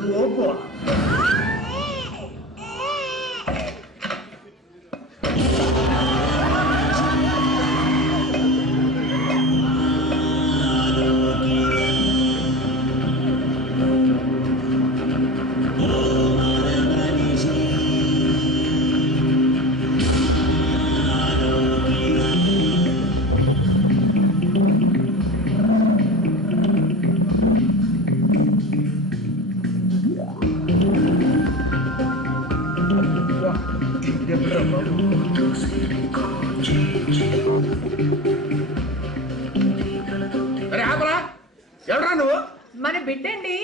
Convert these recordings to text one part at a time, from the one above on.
Robo ఎవరా నువ్వు? మన బిడ్డ అండి.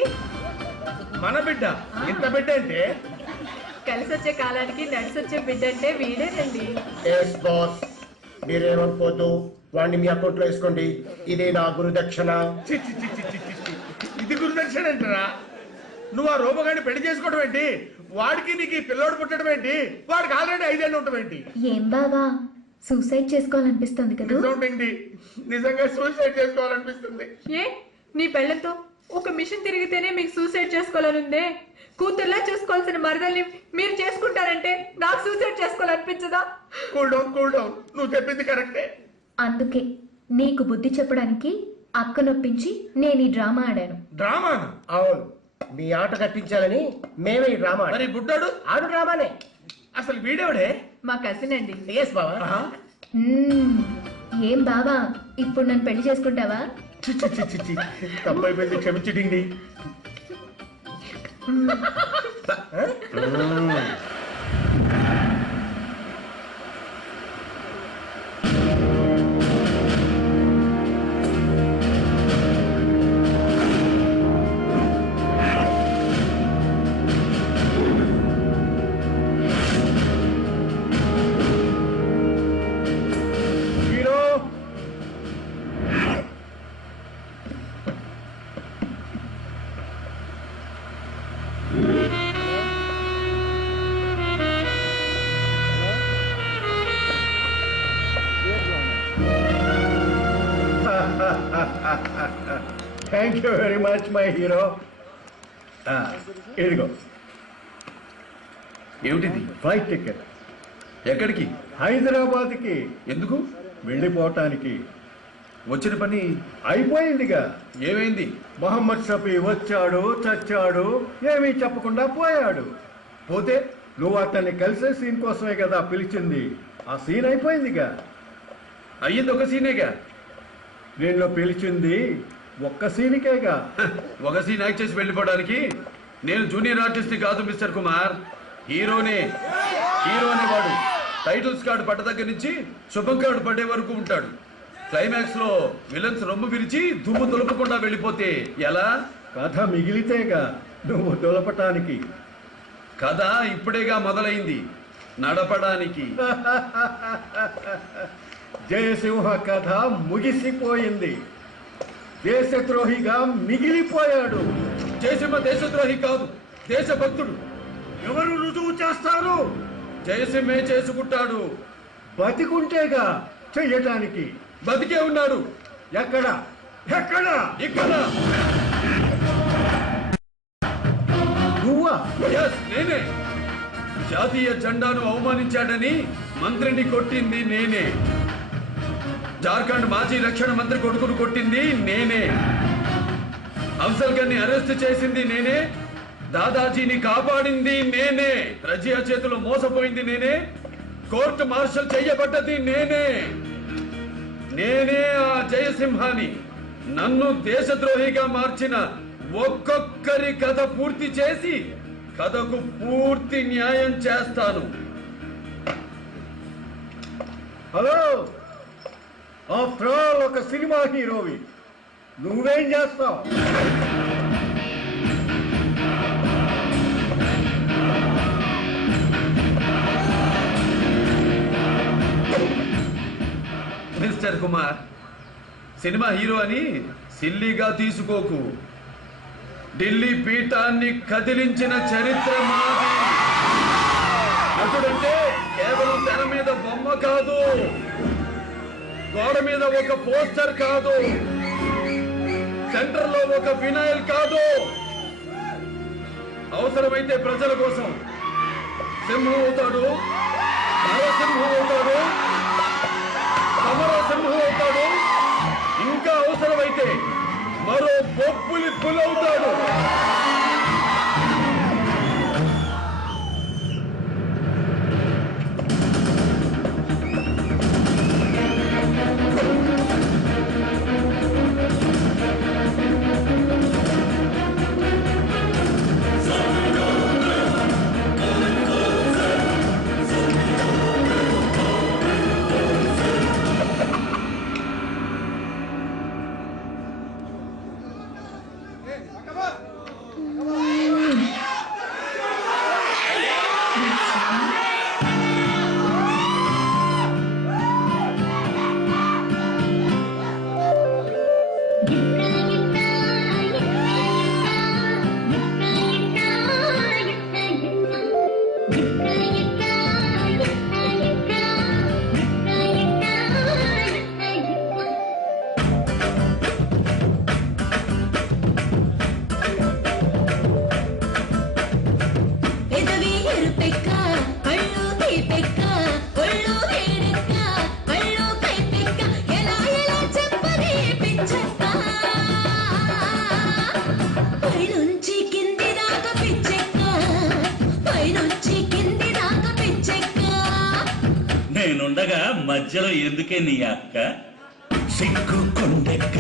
మన బిడ్డ? ఇంత బిడ్డ అంటే కలిసి వచ్చే కాలానికి నడిసొచ్చే బిడ్డ అంటే వీడేనండి. మీరేమనుకోద్దు, వాడిని మీ అకౌంట్ లో వేసుకోండి. ఇదే నా గురుదక్షిణ. ఇది గురుదక్షిణ అంటారా? నువ్వు ఆ రూపగాన్ని పెళ్లి చేసుకోవడం ఏంటి? వాడికి నీకు పిల్లోడు పుట్టడం ఏంటి? వాడికి ఆల్రెడీ 5 ఏళ్ళు ఉండటం ఏంటి? ఏం బావా, సూసైడ్ చేసుకోవాలనిపిస్తుంది కదా? నిజంగా సూసైడ్ చేసుకోవాలనిపిస్తుంది. ఏ నీ పెళ్ళతో ఒక మిషన్ తిరిగితేనే మీకు సూసైడ్ చేసుకోవాలనుందే? కూతుర్లా చూసుకోవాల్సిన మరదల్ని మీరు చేసుకుంటారంటే నాకు సూసైడ్ చేసుకోవాలనిపించదా? Cool down. నువ్వు చెప్పింది కరెక్టే. అందుకే నీకు బుద్ధి చెప్పడానికి అక్క నొప్పించి నేను ఈ డ్రామా ఆడాను. డ్రామా? అవును, మీ ఆట కట్టించాలని మేమే ఈ డ్రామా. మరి బుడ్డాడు? ఆడు డ్రామానే. అసలు వీడేవాడే? మా కజిన్ అండి. ఎస్ బావా. ఏం బావా, ఇప్పుడు నన్ను పెళ్లి చేసుకుంటావా? తప్పైపోయింది, క్షమించండి. Thank you very much my hero. ఇదిగో. ఏమిటిది? Flight ticket. ఎక్కడికి? హైదరాబాద్కి. ఎందుకు? వెళ్ళిపోవటానికి. వచ్చిన పని అయిపోయిందిగా. ఏమైంది? మొహమ్మద్ షఫీ వచ్చాడు, చచ్చాడు, ఏమీ చెప్పకుండా పోయాడు. పోతే నువ్వు అతన్ని కలిసే సీన్ కోసమే కదా పిలిచింది. ఆ సీన్ అయిపోయిందిగా. అయ్యింది ఒక సీనేగా. నిన్ను పిలిచింది ఒక్క సీనికేగా. ఒక సీన్ యాక్ట్ చేసి వెళ్ళిపోవడానికి? నేను జూనియర్ ఆర్టిస్ట్ కాదు మిస్టర్ కుమార్, హీరోనే. హీరో అనేవాడు టైటిల్స్ కార్డు పడ్డ దగ్గర నుంచి శుభం కార్డు పడ్డే వరకు ఉంటాడు. క్లైమాక్స్ లో విలన్స్ రొమ్ము విరిచి దుమ్ము దులపకుండా వెళ్ళిపోతే ఎలా? కథ మిగిలితేగా నువ్వు దులపటానికి. కథ ఇప్పుడేగా మొదలైంది, నడపడానికి. జయసింహ కథ ముగిసిపోయింది. దేశద్రోహిగా మిగిలిపోయాడు. జయసింహ దేశద్రోహి కాదు, దేశభక్తుడు. ఎవరు రుజువు చేస్తారు? జయసింహే చేసుకుంటాడు. బతికుంటేగా చెయ్యటానికి. బతికే ఉన్నాడు. ఎక్కడ? ఎక్కడ? ఇక్కడ. నువ్వా? నేనే. జాతీయ జెండాను అవమానించాడని మంత్రిని కొట్టింది నేనే. జార్ఖండ్ మాజీ రక్షణ మంత్రి కొడుకును కొట్టింది నేనే. అఫ్జల్ గన్ని అరెస్ట్ చేసింది నేనే. దాదాజీని కాపాడింది నేనే. రజియా చేతిలో మోసపోయింది నేనే. కోర్టు మార్షల్ చేయబడ్డది నేనే. నేనే ఆ జయసింహాని. నన్ను దేశద్రోహిగా మార్చిన ఒక్కొక్కరి కథ పూర్తి చేసి కథకు పూర్తి న్యాయం చేస్తాను. హలో, ఆఫ్టర్ ఆల్ ఒక సినిమా హీరోవి, నువ్వేం చేస్తావు? మిస్టర్ కుమార్, సినిమా హీరో అని సిల్లీగా తీసుకోకు. ఢిల్లీ పీఠాన్ని కదిలించిన చరిత్ర మాది. నటుడంటే కేవలం తెర మీద బొమ్మ కాదు, గోడ మీద ఒక పోస్టర్ కాదు, సెంటర్ లో ఒక ఫినాయిల్ కాదు, అవసరమైతే ప్రజల కోసం సింహం అవుతాడు, నరసింహం అవుతాడు, సమరసింహం అవుతాడు, ఇంకా అవసరమైతే మరో బొబ్బులి పులవుతాడు. నేనుండగా మధ్యలో ఎందుకే నీ అక్క సిగ్గు కొండెక్క